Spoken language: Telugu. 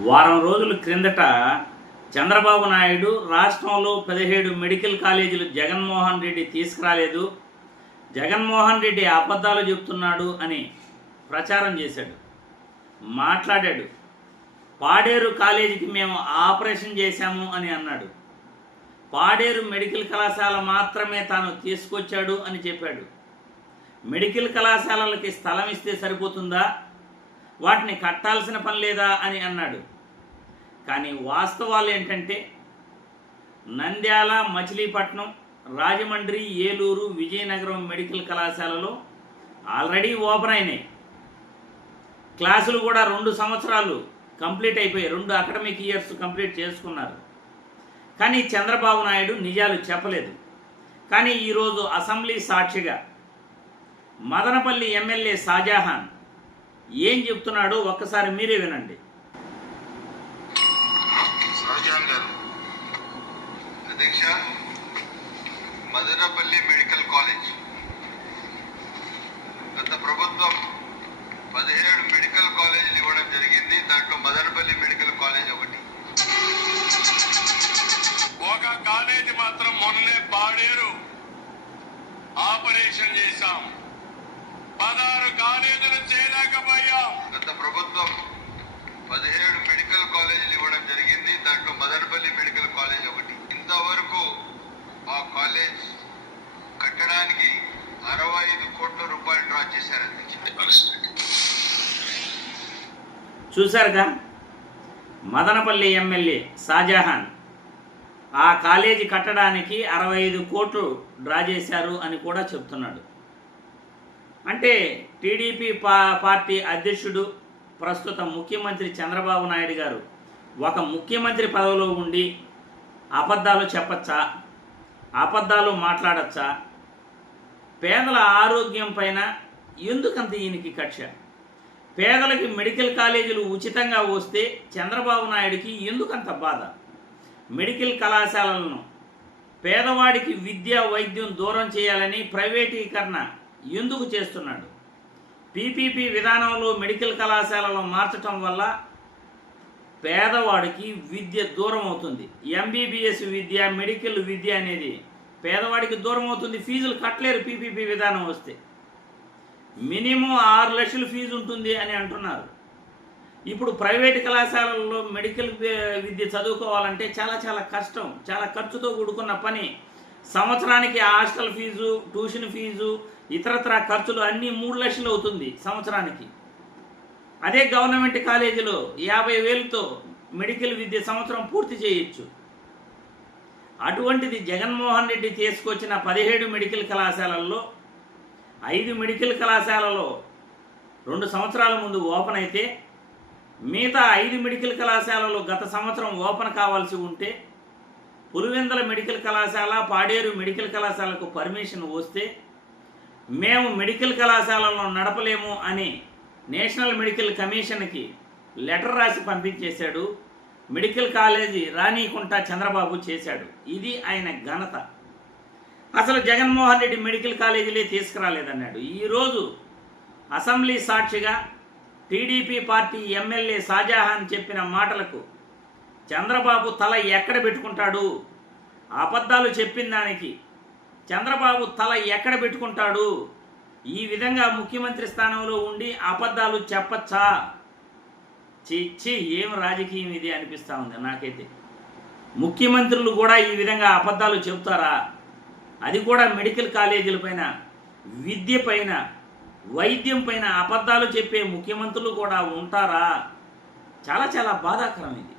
వారం రోజుల క్రిందట చంద్రబాబు నాయుడు రాష్ట్రంలో పదిహేడు మెడికల్ కాలేజీలు జగన్మోహన్ రెడ్డి తీసుకురాలేదు. జగన్మోహన్ రెడ్డి అబద్ధాలు చెప్తున్నాడు అని ప్రచారం చేశాడు. మాట్లాడాడు. పాడేరు కాలేజీకి మేము ఆపరేషన్ చేశాము అని అన్నాడు. పాడేరు మెడికల్ కళాశాల మాత్రమే తాను తీసుకొచ్చాడు అని చెప్పాడు. మెడికల్ కళాశాలలకి స్థలం ఇస్తే సరిపోతుందా? వాటిని కట్టాల్సిన పని లేదా అని అన్నాడు. కానీ వాస్తవాలు ఏంటంటే నంద్యాల మచిలీపట్నం రాజమండ్రి ఏలూరు విజయనగరం మెడికల్ కళాశాలలో ఆల్రెడీ ఓపెన్ అయినాయి. క్లాసులు కూడా రెండు సంవత్సరాలు కంప్లీట్ అయిపోయి రెండు అకాడమిక్ ఇయర్స్ కంప్లీట్ చేసుకున్నారు. కానీ చంద్రబాబు నాయుడు నిజాలు చెప్పలేదు. కానీ ఈరోజు అసెంబ్లీ సాక్షిగా మదనపల్లి ఎమ్మెల్యే షాజహాన్ ఏం చెప్తున్నాడో ఒక్కసారి మీరే వినండి. అధ్యక్ష మదనపల్లి మెడికల్ కాలేజ్. గత ప్రభుత్వం పదిహేడు మెడికల్ కాలేజీలు ఇవ్వడం జరిగింది. దాంట్లో మదనపల్లి మెడికల్ కాలేజ్ ఒకటి. ఒక కాలేజీ మాత్రం మొన్నే పాడేరు. ఆపరేషన్ చేశాం. పదహారు కాలేజీలు చేయలేకపోయాం. గత ప్రభుత్వం పదిహేడు మెడికల్ కాలేజీలు ఇవ్వడం జరిగింది. దాంట్లో మదనపల్లి మెడికల్ కాలేజ్ ఒకటి. ఇంతవరకు ఆ కాలేజ్ కట్టడానికి అరవై ఐదు కోట్ల రూపాయలు డ్రా చేశారు చూశారుగా? మదనపల్లి ఎమ్మెల్యే షాజహాన్ ఆ కాలేజీ కట్టడానికి అరవై ఐదు కోట్లు డ్రా చేశారు అని కూడా చెప్తున్నాడు. అంటే టీడీపీ పా పార్టీ అధ్యక్షుడు ప్రస్తుత ముఖ్యమంత్రి చంద్రబాబు నాయుడు గారు ఒక ముఖ్యమంత్రి పదవిలో ఉండి అబద్ధాలు చెప్పచ్చా? అబద్ధాలు మాట్లాడచ్చా? పేదల ఆరోగ్యం పైన ఎందుకంత ఈయనకి కక్ష? పేదలకి మెడికల్ కాలేజీలు ఉచితంగా వస్తే చంద్రబాబు నాయుడికి ఎందుకంత బాధ? మెడికల్ కళాశాలలను పేదవాడికి విద్య వైద్యం దూరం చేయాలని ప్రైవేటీకరణ ఎందుకు చేస్తున్నాడు? పీపీపీ విధానంలో మెడికల్ కళాశాలలో మార్చటం వల్ల పేదవాడికి విద్య దూరం అవుతుంది. ఎంబీబీఎస్ విద్య మెడికల్ విద్య అనేది పేదవాడికి దూరం అవుతుంది. ఫీజులు కట్టలేరు పీపీపీ విధానం వస్తే. మినిమం ఆరు లక్షలు ఫీజు ఉంటుంది అని అంటున్నారు. ఇప్పుడు ప్రైవేట్ కళాశాలల్లో మెడికల్ విద్య చదువుకోవాలంటే చాలా చాలా కష్టం. చాలా ఖర్చుతో కూడుకున్న పని. సంవత్సరానికి హాస్టల్ ఫీజు ట్యూషన్ ఫీజు ఇతరత్ర ఖర్చులు అన్నీ మూడు లక్షలు అవుతుంది సంవత్సరానికి. అదే గవర్నమెంట్ కాలేజీలో యాభై వేలతో మెడికల్ విద్య సంవత్సరం పూర్తి చేయొచ్చు. అటువంటిది జగన్మోహన్ రెడ్డి తీసుకొచ్చిన పదిహేడు మెడికల్ కళాశాలల్లో ఐదు మెడికల్ కళాశాలలో రెండు సంవత్సరాల ముందు ఓపెన్ అయితే మిగతా ఐదు మెడికల్ కళాశాలలో గత సంవత్సరం ఓపెన్ కావాల్సి ఉంటే పులివెందల మెడికల్ కళాశాల పాడేరు మెడికల్ కళాశాలకు పర్మిషన్ వస్తే మేము మెడికల్ కళాశాలలో నడపలేము అని నేషనల్ మెడికల్ కమిషన్కి లెటర్ రాసి పంపించేశాడు. మెడికల్ కాలేజీ రానీకుంటా చంద్రబాబు చేశాడు. ఇది ఆయన ఘనత. అసలు జగన్మోహన్ రెడ్డి మెడికల్ కాలేజీలే తీసుకురాలేదన్నాడు. ఈరోజు అసెంబ్లీ సాక్షిగా టీడీపీ పార్టీ ఎమ్మెల్యే షాజహాన్ చెప్పిన మాటలకు చంద్రబాబు తల ఎక్కడ పెట్టుకుంటాడు? అబద్ధాలు చెప్పిన దానికి చంద్రబాబు తల ఎక్కడ పెట్టుకుంటాడు? ఈ విధంగా ముఖ్యమంత్రి స్థానంలో ఉండి అబద్ధాలు చెప్పచ్చా? చిచ్చి ఏం రాజకీయం ఇది అనిపిస్తూ ఉంది నాకైతే. ముఖ్యమంత్రులు కూడా ఈ విధంగా అబద్ధాలు చెబుతారా? అది కూడా మెడికల్ కాలేజీల పైన విద్య పైన వైద్యం పైన అబద్ధాలు చెప్పే ముఖ్యమంత్రులు కూడా ఉంటారా? చాలా చాలా బాధాకరం ఇది.